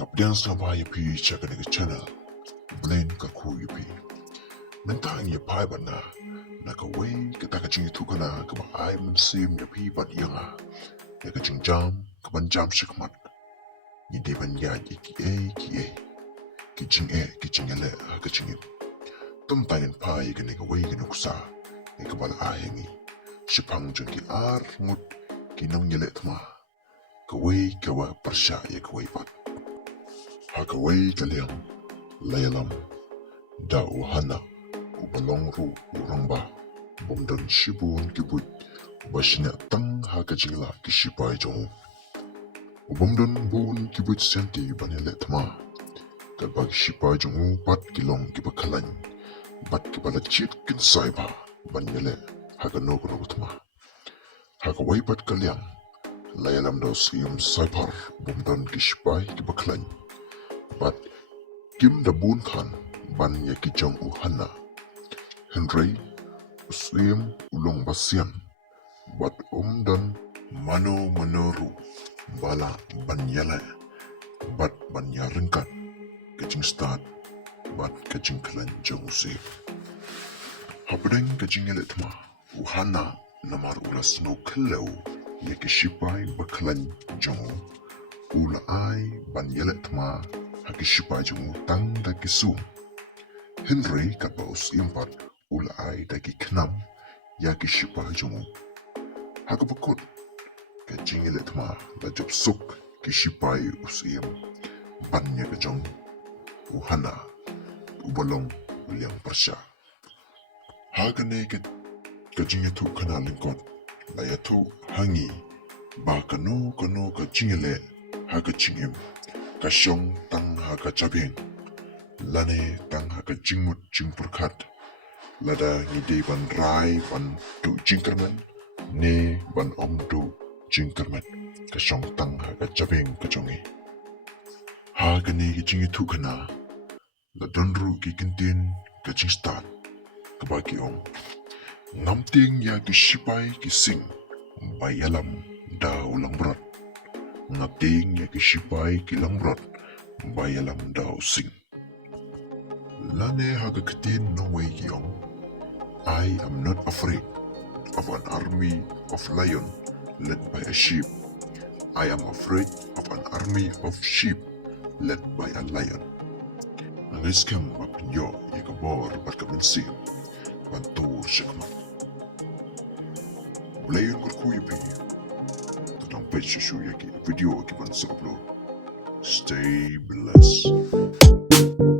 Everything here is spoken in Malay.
Ngapdian sama ya pi chaka nega channel blend ka ku ya pi mentang ya pai bana na ka wei ka ta ka ching tu kana ka ba ai man sim ya pi bat yanga ya ka ching jam ka ban jam shikmat ni de ban ya ki ki ching ele ka ching tum tain pai ka nega wei ka nuksa ya ka bal ai ngi shipang jun ki ar ngut ki nong yele tma ka wei ka wa persha ya ka wei bat haka wei ka liang layalam da uhana ubalong ru urangba bomdan shibun kibut ubashina tang haka jingla kishipai jong ubomdan bun kibut senti banele tma kalbag shipai jong pat kilong kibakalan bat kibala chit kin saiba banele haka no tma haka wei pat kaliang layalam da siyum saipar bomdan kishipai kibakalan bat kim da bun kan ban ya kijong uhana Henry uslim ulong basian bat dan manoru bala banyala bat banyaringkat kecing start bat kecing kelan jong usip hapdeng kecing eletma uhana namar ulas no kelau ya kishipai baklan jong ula ai banyala tma hakishipai jong tang da kisum Henry kapaus impat ula ai dagi kenam ya kishipa jungu. Haka bakut ka jingilet ma la job suk kishipa usim banya ka jong uhana ubalong uliang persya. Haka ne ka jingitu kana lingkot la yatu hangi ba kano ka jingilet haka jingim kasyong tang haka jabing lane tang haka jingmut jingpurkat lada ngide ban rai ban tu jingkerman ne ban om tu jingkerman kasyong tang haka jabing kajongi haka ne ki jingi tu kana la donru ki kintin ka jing start kabaki om ngamting ya ki shipai ki sing bayalam da langbrot ngamting ya ki shipai ki langbrot bayalam da sing lane haka kitin no way yong I am not afraid of an army of lion led by a sheep. I am afraid of an army of sheep led by a lion. Angis kam mapinyo yakabor barkaminsim bantur shikma. Bulayon kurkuyi pi. Tatang page shu yaki video ki ban sa upload. Stay blessed.